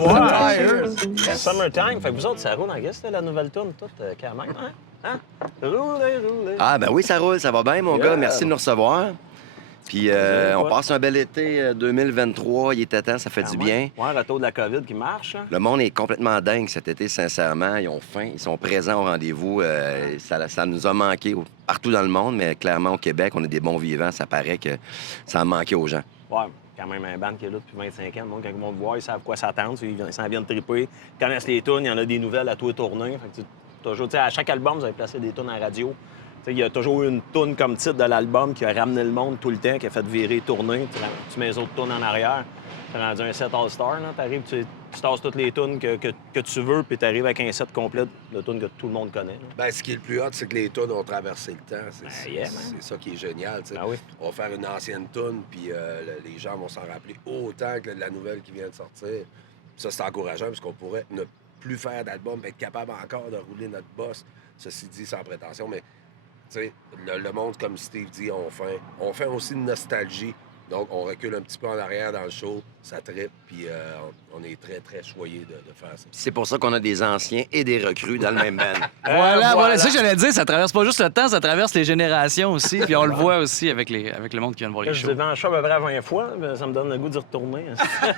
voir. Tires. Summertime. Fait que vous autres, ça roule en guess, c'était la nouvelle tune, toute, quand même, hein? Roulez. Ah, ben oui, ça roule, ça va bien, mon gars. Merci de nous recevoir. Puis on passe un bel été 2023. Il était temps, ça fait du bien. Ouais, retour de la COVID qui marche, hein? Le monde est complètement dingue cet été, sincèrement. Ils ont faim, ils sont présents au rendez-vous. Ça nous a manqué partout dans le monde, mais clairement, au Québec, on est des bons vivants. Ça paraît que ça a manqué aux gens. Ouais, quand même un band qui est là depuis 25 ans. Donc, quand ils vont te voir, ils savent quoi s'attendre. Ils s'en viennent triper. Ils connaissent les tunes, il y en a des nouvelles à tout tourner. Fait que, toujours, à chaque album, vous avez placé des tunes à la radio. Il y a toujours eu une tune comme titre de l'album qui a ramené le monde tout le temps, qui a fait virer, tourner. Tu mets les autres tunes en arrière. Tu as rendu un set All-Star. Tu arrives, tu tasses toutes les tunes que tu veux, puis tu arrives avec un set complet de tunes que tout le monde connaît. Là. Ben, ce qui est le plus hot, c'est que les tunes ont traversé le temps. Yeah, c'est ça qui est génial. Ben oui. On va faire une ancienne tune, puis les gens vont s'en rappeler autant que la nouvelle qui vient de sortir. Ça, c'est encourageant, parce qu'on pourrait ne plus faire d'album, mais être capable encore de rouler notre boss. Ceci dit, sans prétention, mais le monde, comme Steve dit, on fait aussi une nostalgie. Donc, on recule un petit peu en arrière dans le show, ça trippe, puis on est très, très choyés de faire ça. C'est pour ça qu'on a des anciens et des recrues dans le même band. Voilà. Ça, j'allais dire, ça traverse pas juste le temps, ça traverse les générations aussi. Puis on le voit aussi avec le monde qui vient de voir les Je shows. l'ai vu en show à peu près 20 fois, mais ça me donne le goût d'y retourner.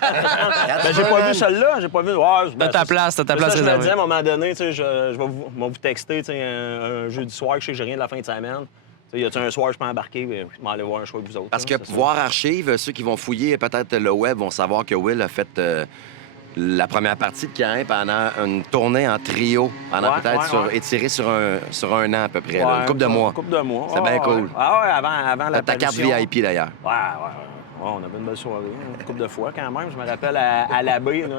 Ben, j'ai pas vu celle-là, j'ai pas vu. T'as ta place Ça, je me réservée. disais à un moment donné, je vais vous texter un jeudi soir, je sais que j'ai rien de la fin de semaine. Y a-tu un soir, je peux embarquer, mais je m'en aller voir un show avec vous autres. Parce que hein, c'est voir Archive, ceux qui vont fouiller peut-être le web vont savoir que Will a fait la première partie de Cain pendant une tournée en trio, pendant étiré sur un an à peu près, ça. là, une couple de mois. Une couple de mois. C'est bien cool. Ah ouais, avant la Ta carte VIP, d'ailleurs. Ouais, on avait une belle soirée, une couple de fois quand même. Je me rappelle à l'abbé, là,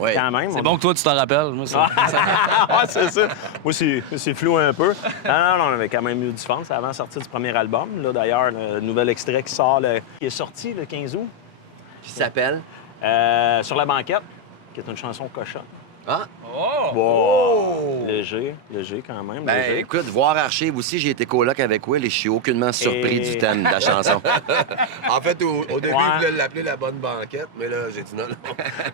Oui. quand même. C'est bon que toi, tu t'en rappelles. Moi, ça. Ouais, c'est ça. Moi, c'est flou un peu. Non, on avait quand même eu du fun. C'est avant la sortie du premier album. Là, d'ailleurs, le nouvel extrait qui sort, qui est sorti le 15 août. Qui s'appelle? Sur la banquette, qui est une chanson cochonne. Ah! Wow! Léger quand même. Ben, léger. écoute, voir Archive aussi, j'ai été coloc avec Will et je suis aucunement surpris du thème de la chanson. En fait, au début, Ouais. ils voulaient l'appeler la bonne banquette, mais là, j'ai dit non.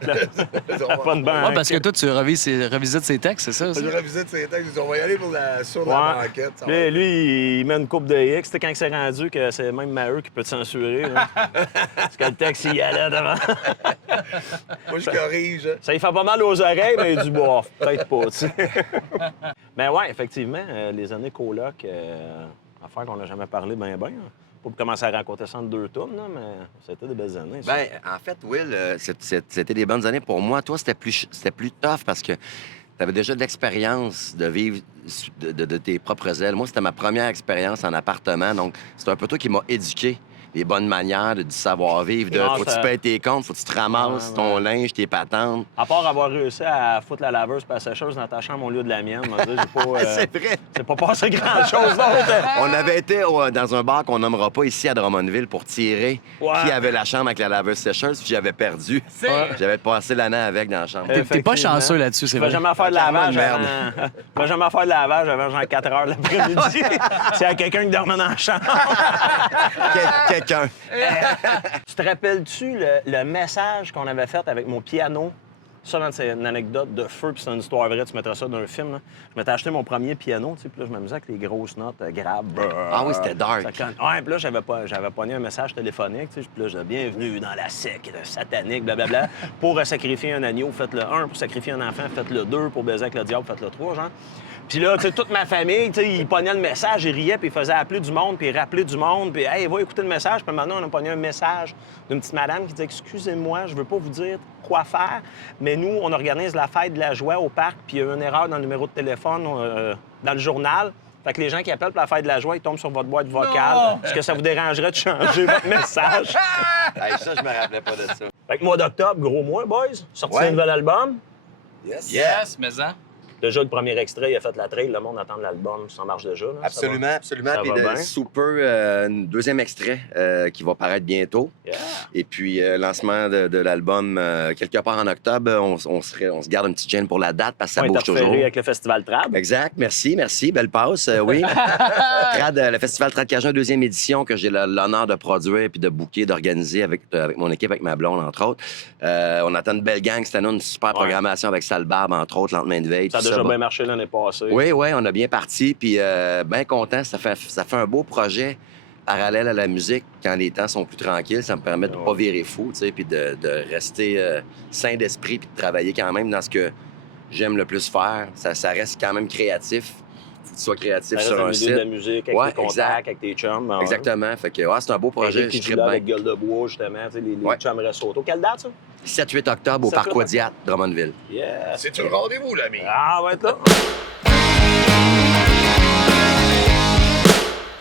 Pas de banquette. Ouais, parce que toi, tu revisites ses textes, c'est ça aussi? Je revisite ces textes, ils disent on va y aller sur la banquette. Ça va Lui, être- lui, il met une coupe de X. C'était quand il s'est rendu que c'est même Maheu qui peut te censurer. Là. Parce que le texte, il y allait devant. Moi, je corrige. Ça lui fait pas mal aux oreilles, mais il dit, bon, peut-être pas, tu sais. Mais ouais, effectivement, les années coloc, affaire qu'on n'a jamais parlé bien. Pas pour commencer à raconter ça en 2 tours, là, mais c'était des belles années. Ça. Ben, en fait, Will, c'était des bonnes années pour moi. Toi, c'était plus tough parce que tu avais déjà de l'expérience de vivre de tes propres ailes. Moi, c'était ma première expérience en appartement, donc c'est un peu toi qui m'as éduqué. Les bonnes manières, du savoir-vivre, Non, faut que ça- tu payes tes comptes, faut que tu te ramasses ton linge, tes patentes. À part avoir réussi à foutre la laveuse et la sécheuse dans ta chambre au lieu de la mienne, moi, j'ai pas... C'est vrai! c'est pas passé grand-chose d'autre. On avait été dans un bar qu'on nommera pas ici à Drummondville pour tirer Ouais. qui avait la chambre avec la laveuse sécheuse, puis j'avais perdu. J'avais passé l'année avec dans la chambre. T'es pas chanceux là-dessus, c'est Tu vas vrai. jamais faire de lavage Merde. avant... Tu vas jamais faire de lavage avant genre 4 heures l'après-midi. S'il y a quelqu'un qui dormait dans la chambre. Quelqu'un. Tu te rappelles-tu le message qu'on avait fait avec mon piano? Ça, c'est une anecdote de feu, puis c'est une histoire vraie. Tu mettrais ça dans un film. Là. Je m'étais acheté mon premier piano, tu sais, puis là, je m'amusais avec les grosses notes graves. Ah oui, c'était dark. Ouais, puis là, j'avais pogné un message téléphonique, tu sais, puis là, je disais, bienvenue dans la secte satanique, blablabla. Pour sacrifier un agneau, faites le 1. Pour sacrifier un enfant, faites le 2. Pour baiser avec le diable, faites le 3, genre. Puis là, tu sais, toute ma famille, tu sais, ils pognaient le message, ils riaient, puis ils faisaient appeler du monde, puis ils rappelaient du monde, puis hey, va écouter le message. Puis maintenant, on a pogné un message d'une petite madame qui dit excusez-moi, je veux pas vous dire quoi faire, mais nous, on organise la fête de la joie au parc, puis il y a eu une erreur dans le numéro de téléphone dans le journal. Fait que les gens qui appellent pour la fête de la joie, ils tombent sur votre boîte vocale. Est-ce que ça vous dérangerait de changer votre message? Hey, ça, je me rappelais pas de ça. Fait que mois d'octobre, gros mois, boys, sorti Ouais. un nouvel album. Yes. Yes, mais ça. Déjà, le premier extrait, il a fait la trail, le monde attend l'album, ça marche déjà. Là, Absolument, absolument. Ça Puis va bien. sous peu, un deuxième extrait qui va paraître bientôt. Yeah. Et puis, lancement de l'album quelque part en octobre. On se garde une petite gêne pour la date parce que ça On est bouge toujours. avec le Festival Trad. Exact. Merci. Belle passe. Oui. Trad, le Festival Trad Cajun, deuxième édition que j'ai l'honneur de produire puis de booker, d'organiser avec mon équipe, avec ma blonde, entre autres. On attend une belle gang cette année, une super programmation avec Sale Barbe, entre autres, Lendemain de veille. Ça a tout déjà ça. bien marché l'année passée. Oui, on a bien parti, puis bien content. Ça fait un beau projet parallèle à la musique quand les temps sont plus tranquilles. Ça me permet de ne pas virer fou, tu sais, puis de rester sain d'esprit, puis de travailler quand même dans ce que j'aime le plus faire. Ça reste quand même créatif. Faut que tu sois créatif Ça reste sur dans un le milieu site. de la musique, avec Ouais, tes contacts, exact. avec tes chums. ben, Exactement. Fait que c'est un beau projet. Eric qui Je joue tripe là bien. avec Gueule de Bois, justement, tu sais, les Ouais. chums Ressoto. Quelle date, ça? 7-8 octobre au 7-8 Parc Wadiat, Drummondville. Yeah. C'est un rendez-vous, l'ami. Ah, on va être là.